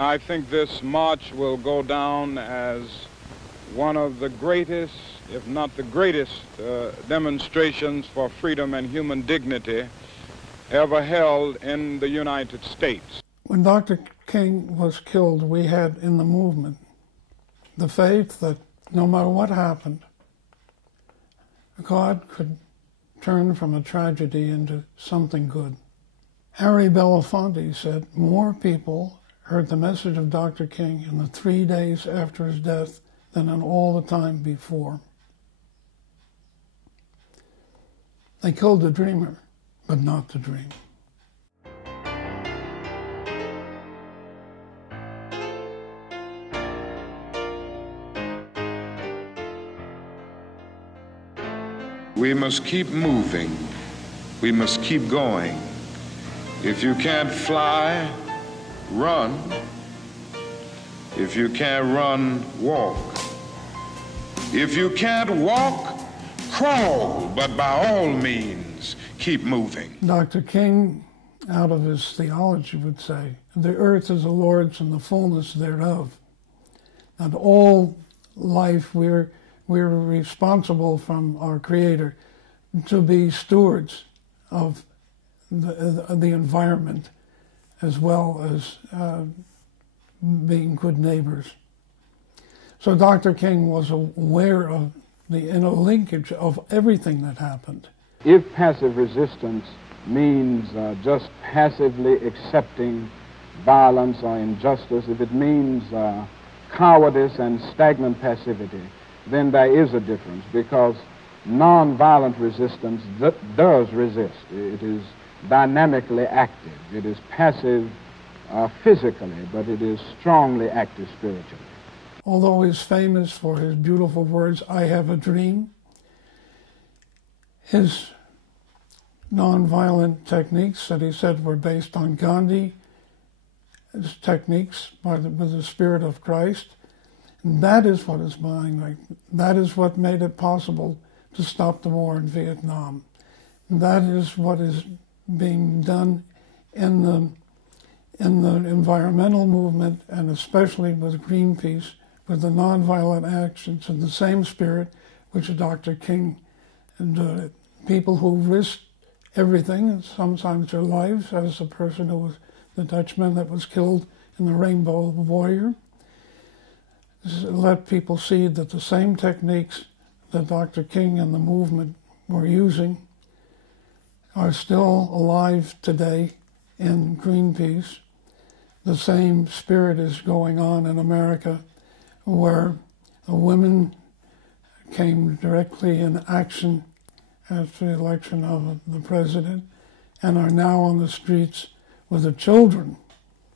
I think this march will go down as one of the greatest, if not the greatest, demonstrations for freedom and human dignity ever held in the United States. When Dr. King was killed, we had in the movement the faith that no matter what happened, God could turn from a tragedy into something good. Harry Belafonte said more people heard the message of Dr. King in the 3 days after his death than in all the time before. They killed the dreamer, but not the dream. We must keep moving. We must keep going. If you can't fly, run. If you can't run, walk. If you can't walk, crawl, but by all means, keep moving. Dr. King, out of his theology, would say, the earth is the Lord's and the fullness thereof. And all life, we're responsible from our Creator to be stewards of the environment, as well as being good neighbors. So Dr. King was aware of the inner linkage of everything that happened. If passive resistance means just passively accepting violence or injustice, if it means cowardice and stagnant passivity, then there is a difference, because nonviolent resistance does resist. It is dynamically active. It is passive physically, but it is strongly active spiritually. Although he's famous for his beautiful words, "I have a dream," his nonviolent techniques that he said were based on Gandhi's techniques with the Spirit of Christ. And that is what is behind it. That is what made it possible to stop the war in Vietnam. And that is what is being done in the environmental movement, and especially with Greenpeace, with the nonviolent actions in the same spirit which Dr. King did. People who risked everything, sometimes their lives, as the person who was the Dutchman that was killed in the Rainbow Warrior, let people see that the same techniques that Dr. King and the movement were using are still alive today in Greenpeace. The same spirit is going on in America, where the women came directly in action after the election of the president and are now on the streets with the children.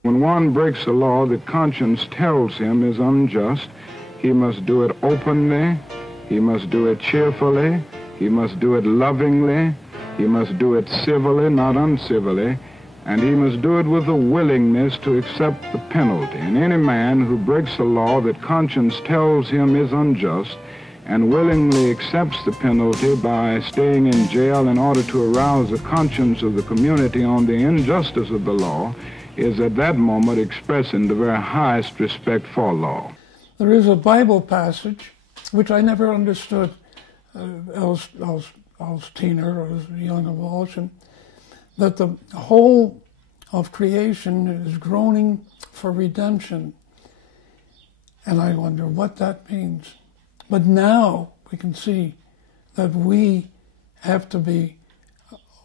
When one breaks a law that conscience tells him is unjust, he must do it openly, he must do it cheerfully, he must do it lovingly, he must do it civilly, not uncivilly, and he must do it with a willingness to accept the penalty. And any man who breaks a law that conscience tells him is unjust and willingly accepts the penalty by staying in jail in order to arouse the conscience of the community on the injustice of the law is at that moment expressing the very highest respect for law. There is a Bible passage, which I never understood als tiener or as a young Walshen, that the whole of creation is groaning for redemption. And I wonder what that means. But now we can see that we have to be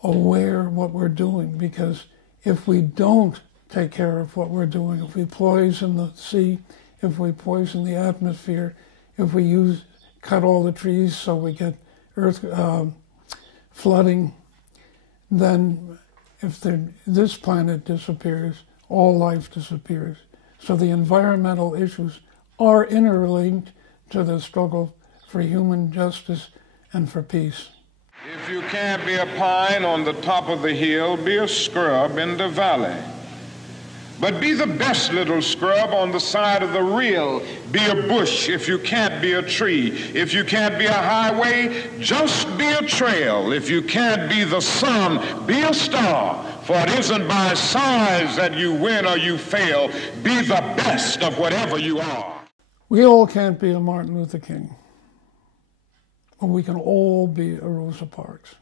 aware of what we're doing, because if we don't take care of what we're doing, if we poison the sea, if we poison the atmosphere, if we cut all the trees so we get flooding, then if this planet disappears, all life disappears. So the environmental issues are interlinked to the struggle for human justice and for peace. If you can't be a pine on the top of the hill, be a scrub in the valley. But be the best little scrub on the side of the rill. Be a bush if you can't be a tree. If you can't be a highway, just be a trail. If you can't be the sun, be a star. For it isn't by size that you win or you fail. Be the best of whatever you are. We all can't be a Martin Luther King, but we can all be a Rosa Parks.